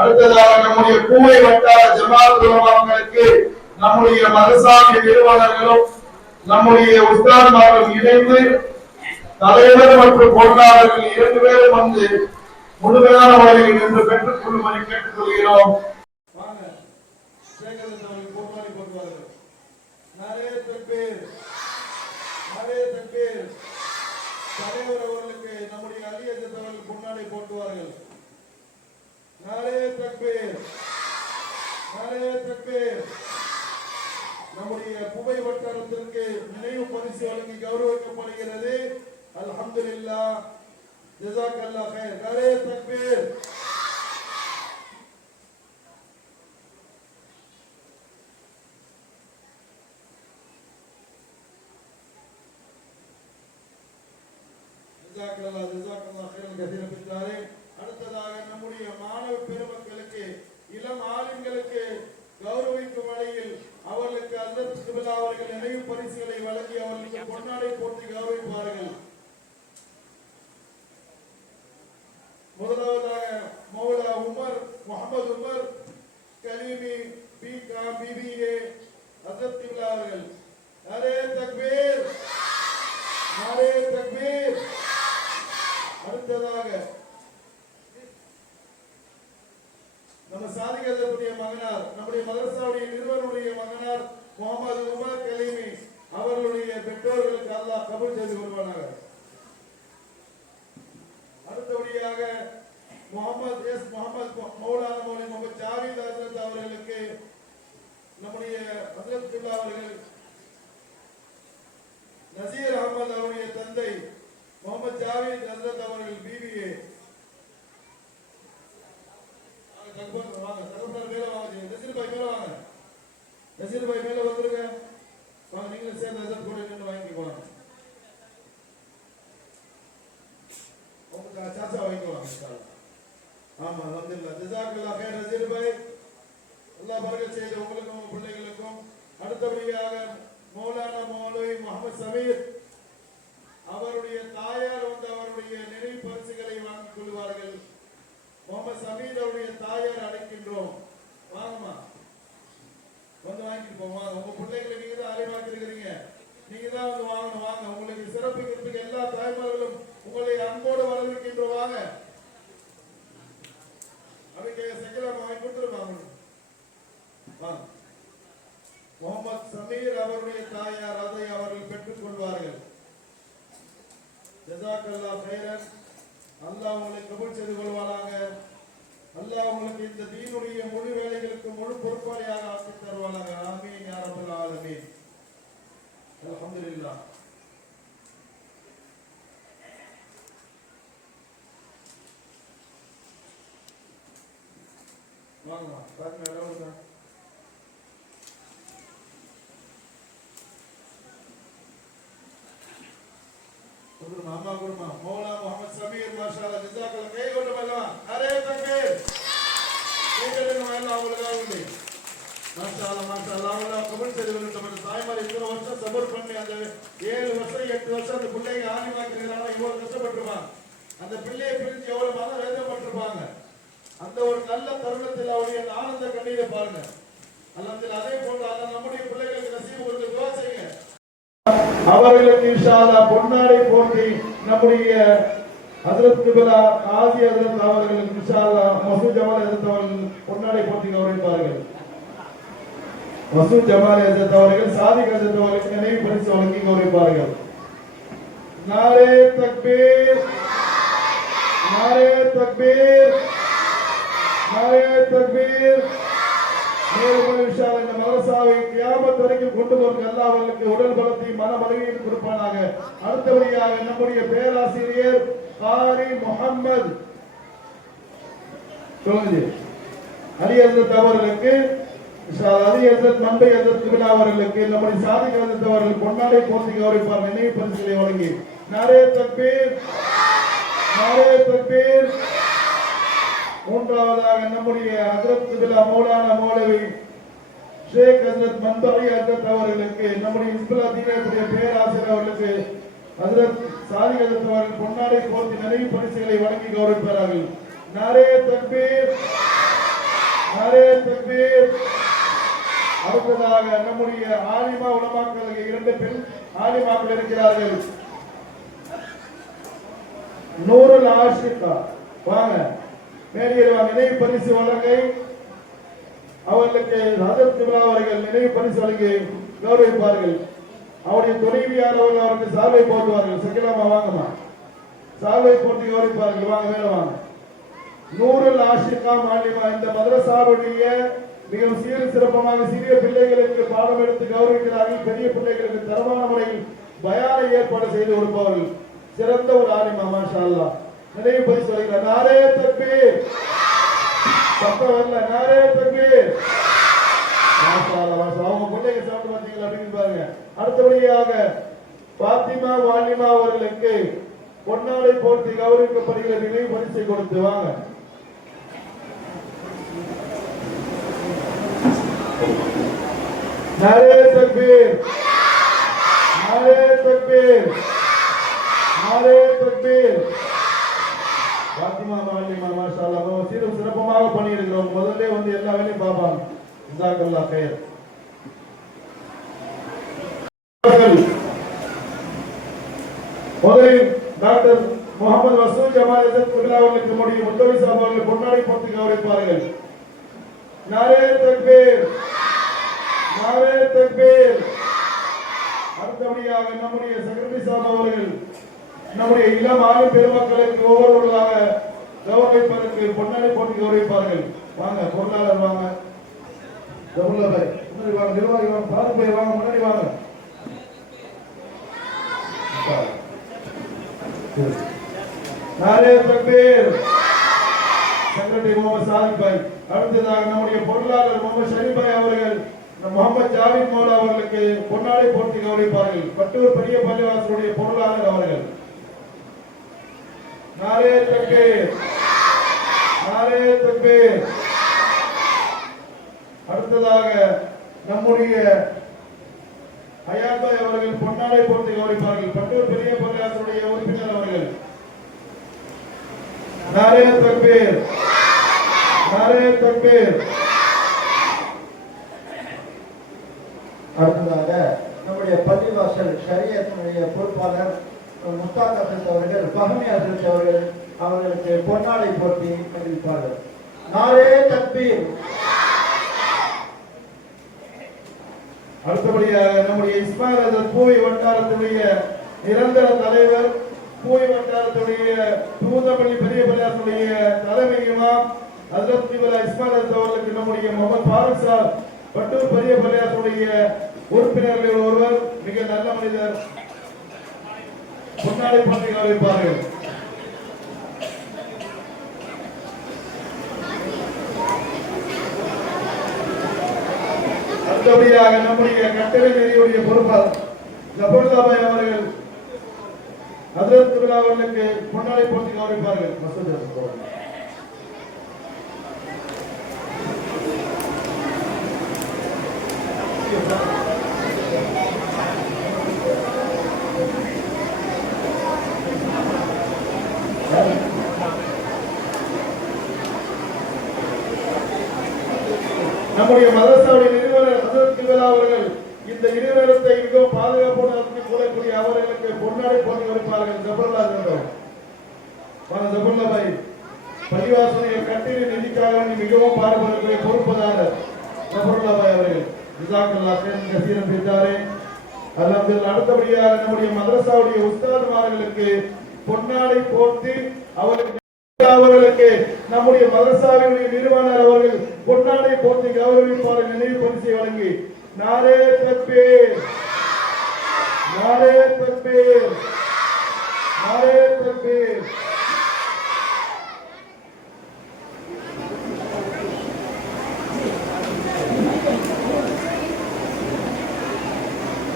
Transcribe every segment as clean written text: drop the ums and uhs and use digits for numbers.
அடுத்ததாக நம்முடைய பூவை வட்டார ஜமாத் உலமாக்களுக்கு நம்முடைய மதசாமி நிறுவனர்களும் நம்முடைய உஸ்தாத்மார்களும் இணைந்து தலைவர் மற்றும் பொருளாளர்கள் 2 பேரும் வந்து முழுமையான வழியில் நின்று பெற்றுக் கொள்ளும்படி கேட்டுக் கொள்கிறோம். தலைவர் அவர்களுக்கு நம்முடைய அலியஜத் அவர்கள் பொன்னாடை போட்டுவார்கள். நாரே தக்பீர், நாரே தக்பீர். நம்முடைய புகை வட்டாரத்திற்கு நினைவு பரிசு வழங்கி கௌரவிக்கப்படுகிறது. அல்ஹம்துலில்லாஹ், ஜஸாக்கல்லாஹ் கைர். நாரே தக்பீர். ஜஸாக்கல்லாஹ், ஜஸாக்கல்லாஹ் கைர் கதீரன் பித்தாரே. அடுத்ததாக நம்முடைய மாணவ பெருமக்களுக்கு இளம் ஆளுங்களுக்கு கௌரவிக்கும் வகையில் அவர்களுக்கு ஹஜ்ரத் கிப்லா அவர்கள் நினைவு பரிசுகளை வழங்கி அவர்களுக்கு பொன்னாடை போட்டு கௌரவிப்பார்கள். முதலாவதாக மௌலா உமர் முகமது உமர் கலீமி BBA ஹஜ்ரத் கிப்லா அவர்கள். நாரே தக்பீர், நாரே தக்பீர். அடுத்ததாக நம்ம சாதிகத்துடைய மகனார், நம்முடைய மதரசாவுடைய நிறுவனுடைய மகனார் முகமது உமர் கலீமி அவர்களுடைய பெற்றோர்களுக்கு அல்லாஹ் கபூல் செய்து கொள்வானாக. அடுத்தபடியாக முகமது மௌலானா மௌலவி முகமது ஜாவீத் ஹஜ்ரத் அவர்களுக்கு நம்முடைய ஹஜ்ரத் கிப்லா அவர்கள் நசீர் அஹமது அவருடைய தந்தை முகமது ஜாவீத் ஹஜ்ரத் அவர்கள் BBA. நசீர் பாய் மேல வந்துருங்க. வாங்க, நீங்களும் சேர்ந்து ஹஜ்ரத் கூட நின்று வாங்கிக்குவாங்க. உங்க சாச்சா வாங்கிக்குவாங்க. ஆமா, வந்துடலாம். ஜஸாக்கல்லாஹ் கைர் நசீர் பாய். அல்லாஹ் பரக்கத் செய்து உங்களுக்கும் உங்க பிள்ளைகளுக்கும். அடுத்தபடியாக மௌலானா மௌலவி முகமது சமீர் அவருடைய தாயார் வந்து அவருடைய நினைவு பரிசுகளை வாங்கிக் கொள்வார்கள். முகமது சமீர் அவருடைய தாயார் அழைக்கின்றோம். வாங்கம்மா, வந்து வாங்கிட்டு போங்க. உங்க பிள்ளைகளை நீங்க தான் அறிவாக்கி இருக்கிறீங்க, நீங்க தான் வந்து வாங்கணும். வாங்க, உங்களுக்கு சிறப்பிக்கிறதுக்கு எல்லா தாய்மார்களும் உங்களை அன்போடு வரவேற்கின்றோம். வாங்க, அதுக்கு செகலாம் வாங்கி கொடுத்துருவாங்க. முகமது சமீர் அவருடைய தாயார் அதை அவர்கள் பெற்றுக் கொள்வார்கள். ஜஸாக்கல்லாஹ் கைரன். அல்லாஹ் உங்களை கபூல் செய்து கொள்வானாக. அல்லாஹ் உங்களுக்கு இந்த தீனுடைய முழு வேலைகளுக்கு முழு பொறுப்பாளியாக ஆக்கி தருவானாக. ஆமீன் யா ரப்பல் ஆலமீன். அல்ஹம்துலில்லாஹ். வாங்கம்மா, பாருங்க எவ்வளவு மாமா குருமா மௌலா முகமது சமீர் மாஷாஅல்லாஹ் ஜஸாக்கல்லாஹ் கை கொண்டு வரலாம். அரே தக்பீர். கேக்குறீங்க எல்லாம் அவங்களுக்காக உண்டு. மாஷாஅல்லாஹ் மாஷாஅல்லாஹ் அல்லாஹ் கபூல் செய்து கொள்ளட்டும். தாய்மார் இத்தனை வருஷம் சபர் பண்ணி அந்த 7 வருஷம் 8 வருஷம் அந்த பிள்ளைங்க ஆணிவாக்குறாங்க. இவ்வளவு கஷ்டப்பட்டிருப்பாங்க. அந்த பிள்ளையை பிரிஞ்சு எவ்வளவு மன வேதனைப்பட்டிருப்பாங்க. அந்த ஒரு நல்ல தருணத்தில் அவருடைய ஆனந்த கண்ணீரை பாருங்க. அல்லாஹ் அதே போன்று அல்லாஹ் நம்முடைய பிள்ளைகளுக்கு நசீபு கொடுத்து துஆ செய்யுங்க. அவர்களுக்கு இன்ஷா அல்லாஹ் பொன்னாடை போட்டி நம்முடைய ஹஜ்ரத் கிப்லா காசி ஹஜ்ரத் அவர்களுக்கு இன்ஷா அல்லாஹ் மசூத் ஜமால் ஹஜ்ரத் அவர்கள் பொன்னாடை போட்டி கௌரவிப்பார்கள். மசூத் ஜமால் ஹஜ்ரத் அவர்கள் சாதிக் ஹஜ்ரத் அவர்களுக்கு நினைவு பரிசு வழங்கி கௌரவிப்பார்கள். நாரே தக்பீர், நாரே தக்பீர், நாரே தக்பீர். மேலும் இன்ஷா அல்லாஹ் இந்த மதரசாவை கியாமத் வரைக்கும் கொண்டு போக அல்லாஹ் அவர்களுக்கு உடல் பலத்தை மன பலத்தையும் கொடுப்பானாக. அடுத்தபடியாக நம்முடைய பேராசிரியர் காரி முஹம்மது அலி ஹஜ்ரத் அவர்களுக்கு மண்டை அவர்களுக்கு நம்முடைய சாதி கலந்தவர்கள் பொன்னாடை போர்த்தி கௌரவிப்பார். நினைவு பரிசுகளை வழங்கி நாரே தக்பீர், நாரே தக்பீர். மூன்றாவதாக நம்முடைய ஹஜ்ரத் பிலா மௌலானா மௌலவி ஷேக் ஹஜ்ரத் மன்பரி ஹஜ்ரத் அவர்களுக்கு நம்முடைய இஸ்புல் அதீனுடைய பேராசிரியர் அவர்களுக்கு ஹஜ்ரத் சாதி கலந்தவர்கள் பொன்னாடை போர்த்தி நினைவு பரிசுகளை வழங்கி கௌரவிப்பார்கள். நாரே தக்பீர், நாரே தக்பீர். அடுத்ததாக நம்முடைய ஆலிமா உலமாக்கள் 2 பெண் ஆலிமாக்கள் இருக்கிறார்கள். நூருல் ஆஷிகா வாங்க மேடையில் வாங்க. நினைவு பரிசு வழங்கை அவர்களுக்கு ஹஜ்ரத் கிப்லா அவர்கள் நினைவு பரிசு வழங்கி கௌரவிப்பார்கள். அவருடைய துணைவியானவர்கள் அவருக்கு சால்வை போட்டுவார்கள். சக்கிலாமா வாங்கம்மா, சால்வை போட்டு கௌரவிப்பார்கள். வாங்க மேல வாங்க. நூருல் ஆஷிகா மாலிமா இந்த மதரசாவுடைய மிகவும் சீர சிறப்பமாக சிறிய பிள்ளைகளுக்கு பாடம் எடுத்து கௌரவிக்கிறார்கள். பெரிய பிள்ளைகளுக்கு தரமான முறையில் பயானை ஏற்பாடு செய்து கொடுப்பவர்கள். சிறந்த ஒரு ஆலிமா மாஷா அல்லாஹ். நினைவு பரிசு வழங்குகிறார். நாரே தக்பீர், சத்தம் வரல. நாரே தக்பீர். மாஷா அல்லாஹ், மாஷா. அவங்க பிள்ளைங்க சாப்பிட்டு பார்த்தீங்களா அப்படின்னு பாருங்க. அடுத்தபடியாக பாத்திமா வாலிமா அவர்களுக்கு பொன்னாடை போர்த்தி கௌரவிக்கப்படுகிற நினைவு பரிசை கொடுத்து வாங்க. नारे तकबीर, नारे तकबीर, नारे तकबीर. பாத்திமா மாலிமா மாஷாஅல்லாஹ் சிறப்பாக பண்ணியிருக்கிறோம். முதல்ல வந்து எல்லா வேலையும் பாப்பாங்க. ஜஸாக்கல்லாஹ் கைர். முதலில் டாக்டர் முகமது வசூல் ஜமால் அவர்களுக்கு நம்முடைய முத்தவி சாஹிப் அவர்கள் பொன்னாடை போர்த்தி கௌரவிப்பார்கள். நாரே தக்பீர், நாரே தக்பீர். அடுத்தபடியாக நம்முடைய செக்ரட்டரி சாஹிப் அவர்கள் நம்முடைய இளம் ஆளும் பெருமக்களுக்கு ஒவ்வொருவர்களாக கௌரவிப்பதற்கு பொன்னாடை போர்த்தி கௌரவிப்பார்கள். வாங்க பொருளாளர் வாங்க, ஜபுல்லாபாய் முன்னாடி வாங்க, நிர்வாகி வாங்க, பாதுகாப்பு வாங்க, முன்னாடி வாங்க. நாரே தக்பீர். செக்ரட்டரி முகமது சாதிக் பாய். அடுத்ததாக நம்முடைய பொருளாளர் முகமது ஷரீப் பாய் அவர்கள் முகமது ஜாவித் மௌலா அவர்களுக்கு பொன்னாடை போர்த்தி கௌரவிப்பார்கள். பட்டூர் பெரிய பள்ளிவாசலுடைய பொருளாளர் அவர்கள். நாரே தக்பீர், நாரே தக்பீர். அடுத்ததாக நம்முடைய ஹயாத் பாய் அவர்கள் பொன்னாடை போர்த்தி கௌரவிப்பார்கள். பட்டூர் பெரிய பள்ளிவாசலுடைய உறுப்பினர் அவர்கள். நாரே தக்பீர், நாரே தக்பீர். அடுத்ததாக நம்முடைய பள்ளிவாசல் ஷரியத்தினுடைய பொறுப்பாளர் முஸ்தாக் ஹசரத் அவர்கள், ஃபஹமி ஹசரத் அவர்கள் அவர்களுக்கு பொன்னாடை போர்த்தி அறிவிப்பார்கள். நாரே தக்பீர். அடுத்தபடியாக நம்முடைய இஸ்மாயில் ஹசரத் பூவி வட்டாரத்துடைய நிரந்தர தலைவர், பூவி வட்டாரத்துடைய தூதப்பள்ளி பெரிய பள்ளியாசனுடைய தலைமை இமாம் ஹஜ்ரத் கிப்லா இஸ்மாயில் ஹசரத் அவர்களுக்கு நம்முடைய முகமது ஃபாரூக் சார் பட்டூர் பெரிய பள்ளியாசனுடைய உறுப்பினர்கள் ஒருவர், மிக நல்ல மனிதர், பொன்னாடை போர்த்தி கௌரவிப்பார்கள். அடுத்தபடியாக நம்முடைய கட்டளை நெறியுடைய பொறுப்பாளர் ஜபுல்லாபாய் அவர்கள் ஹஜ்ரத் கிப்லா அவர்களுக்கு பொன்னாடை போர்த்தி கௌரவிப்பார்கள். நம்முடைய மதரசாவுடைய நிறுவனர் ஹஜ்ரத் கிப்லா அவர்கள் இந்த நிறுவனத்தை மிகவும் பாதுகாப்போடு நடத்தி கொள்ளக்கூடிய அவர்களுக்கு பொன்னாடை போர்த்தி கௌரவிப்பார்கள். ஜபர்லா ஜபர்லாபாய் பள்ளிவாசலுடைய கட்டிட நிதிக்காக மிகவும் பாடுபடக்கூடிய பொறுப்புதாரர் ஜபர்லாபாய் அவர்கள். ஜஸாக்கல்லாஹ் கைரன் கஸீரன் பிதாரே. அல்ஹம்துலில்லாஹ். அடுத்தபடியாக நம்முடைய மதரசாவுடைய உஸ்தாதுமார்களுக்கு பொன்னாடை போர்த்தி அவர்களுக்கு நம்முடைய மதரசாவினுடைய நிறுவனர் அவர்கள் பொன்னாடை போர்த்தி கௌரவிப்பார்கள். நினைவு பரிசை வழங்கி நாரே தக்பீர், நாரே தக்பீர், நாரே தக்பீர்.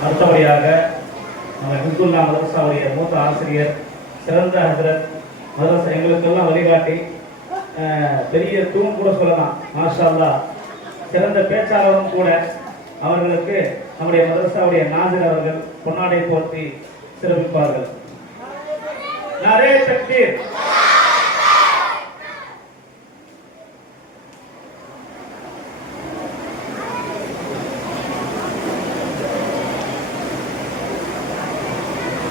அடுத்தபடியாக நம்ம ஹிந்துல்லா மதரசாவுடைய மூத்த ஆசிரியர், சிறந்த ஹசரத் மதரசா, எங்களுக்கெல்லாம் வழிகாட்டி, பெரிய தூண் கூட சொல்லலாம். மாஷா அல்லாஹ், சிறந்த பேச்சாளரும் கூட. அவர்களுக்கு நம்முடைய மதரசாவுடைய நாசிர் அவர்கள் பொன்னாடை போர்த்தி சிறப்பிப்பார்கள். நாரே தக்பீர்.